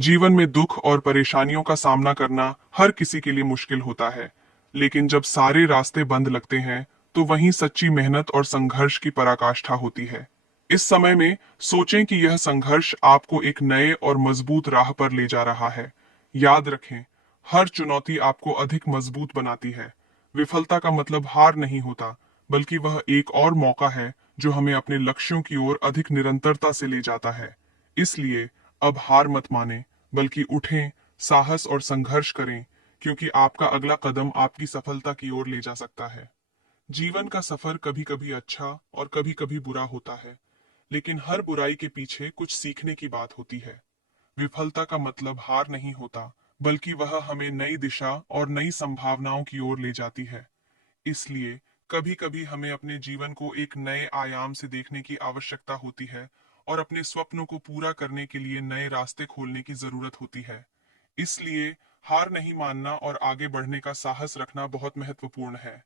जीवन में दुख और परेशानियों का सामना करना हर किसी के लिए मुश्किल होता है, लेकिन जब सारे रास्ते बंद लगते हैं, तो वहीं सच्ची मेहनत और संघर्ष की पराकाष्ठा होती है। इस समय में सोचें कि यह संघर्ष आपको एक नए और मजबूत राह पर ले जा रहा है। याद रखें, हर चुनौती आपको अधिक मजबूत बनाती है। विफलता का मतलब हार नहीं होता, बल्कि वह एक और मौका है जो हमें अपने लक्ष्यों की ओर अधिक निरंतरता से ले जाता है। इसलिए अब हार मत माने, बल्कि उठें, साहस और संघर्ष करें, क्योंकि आपका अगला कदम आपकी सफलता की ओर ले जा सकता है। जीवन का सफर कभी कभी अच्छा और कभी कभी बुरा होता है, लेकिन हर बुराई के पीछे कुछ सीखने की बात होती है। विफलता का मतलब हार नहीं होता, बल्कि वह हमें नई दिशा और नई संभावनाओं की ओर ले जाती है। इसलिए कभी कभी हमें अपने जीवन को एक नए आयाम से देखने की आवश्यकता होती है और अपने स्वप्नों को पूरा करने के लिए नए रास्ते खोलने की जरूरत होती है। इसलिए हार नहीं मानना और आगे बढ़ने का साहस रखना बहुत महत्वपूर्ण है।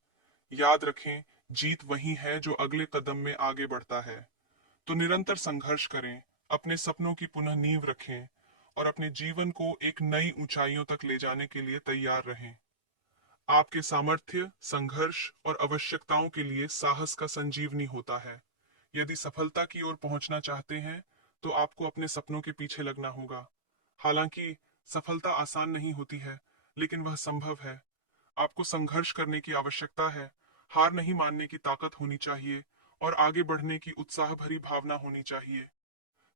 याद रखें, जीत वही है जो अगले कदम में आगे बढ़ता है। तो निरंतर संघर्ष करें, अपने सपनों की पुनः नींव रखें और अपने जीवन को एक नई ऊंचाइयों तक ले जाने के लिए तैयार रहें। आपके सामर्थ्य, संघर्ष और आवश्यकताओं के लिए साहस का संजीवनी होता है। यदि सफलता की ओर पहुंचना चाहते हैं, तो आपको अपने सपनों के पीछे लगना होगा। हालांकि सफलता आसान नहीं होती है, लेकिन वह संभव है। आपको संघर्ष करने की आवश्यकता है, हार नहीं मानने की ताकत होनी चाहिए और आगे बढ़ने की उत्साह भरी भावना होनी चाहिए।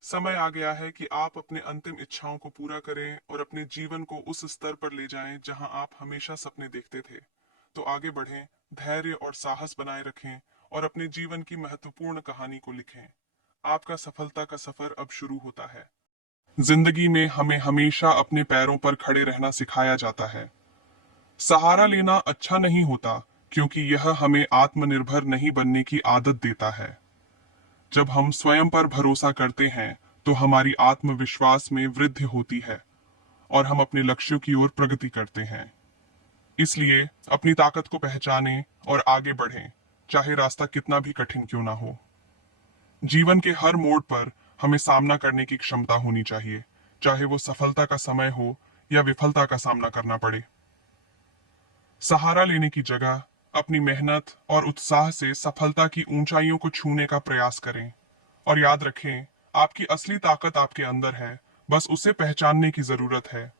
समय आ गया है कि आप अपने अंतिम इच्छाओं को पूरा करें और अपने जीवन को उस स्तर पर ले जाएं जहां आप हमेशा सपने देखते थे। तो आगे बढ़ें, धैर्य और साहस बनाए रखें और अपने जीवन की महत्वपूर्ण कहानी को लिखें। आपका सफलता का सफर अब शुरू होता है। जिंदगी में हमें हमेशा अपने पैरों पर खड़े रहना सिखाया जाता है। सहारा लेना अच्छा नहीं होता, क्योंकि यह हमें आत्मनिर्भर नहीं बनने की आदत देता है। जब हम स्वयं पर भरोसा करते हैं, तो हमारी आत्मविश्वास में वृद्धि होती है और हम अपने लक्ष्यों की ओर प्रगति करते हैं। इसलिए अपनी ताकत को पहचानें और आगे बढ़ें, चाहे रास्ता कितना भी कठिन क्यों ना हो। जीवन के हर मोड़ पर हमें सामना करने की क्षमता होनी चाहिए, चाहे वो सफलता का समय हो या विफलता का सामना करना पड़े। सहारा लेने की जगह अपनी मेहनत और उत्साह से सफलता की ऊंचाइयों को छूने का प्रयास करें। और याद रखें, आपकी असली ताकत आपके अंदर है, बस उसे पहचानने की जरूरत है।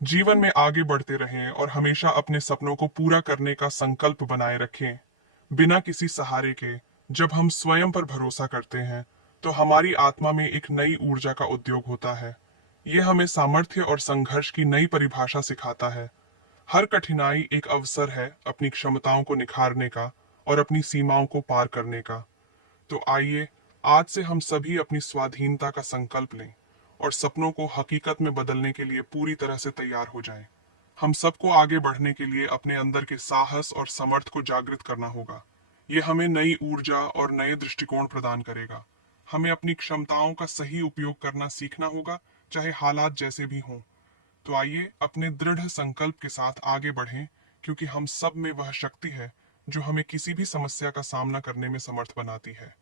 जीवन में आगे बढ़ते रहें और हमेशा अपने सपनों को पूरा करने का संकल्प बनाए रखें, बिना किसी सहारे के। जब हम स्वयं पर भरोसा करते हैं, तो हमारी आत्मा में एक नई ऊर्जा का उद्योग होता है। यह हमें सामर्थ्य और संघर्ष की नई परिभाषा सिखाता है। हर कठिनाई एक अवसर है अपनी क्षमताओं को निखारने का और अपनी सीमाओं को पार करने का। तो आइए, आज से हम सभी अपनी स्वाधीनता का संकल्प लें और सपनों को हकीकत में बदलने के लिए पूरी तरह से तैयार हो जाएं। हम सबको आगे बढ़ने के लिए अपने अंदर के साहस और समर्थ को जागृत करना होगा। ये हमें नई ऊर्जा और नए दृष्टिकोण प्रदान करेगा। हमें अपनी क्षमताओं का सही उपयोग करना सीखना होगा, चाहे हालात जैसे भी हों। तो आइए अपने दृढ़ संकल्प के साथ आगे बढ़ें, क्योंकि हम सब में वह शक्ति है जो हमें किसी भी समस्या का सामना करने में समर्थ बनाती है।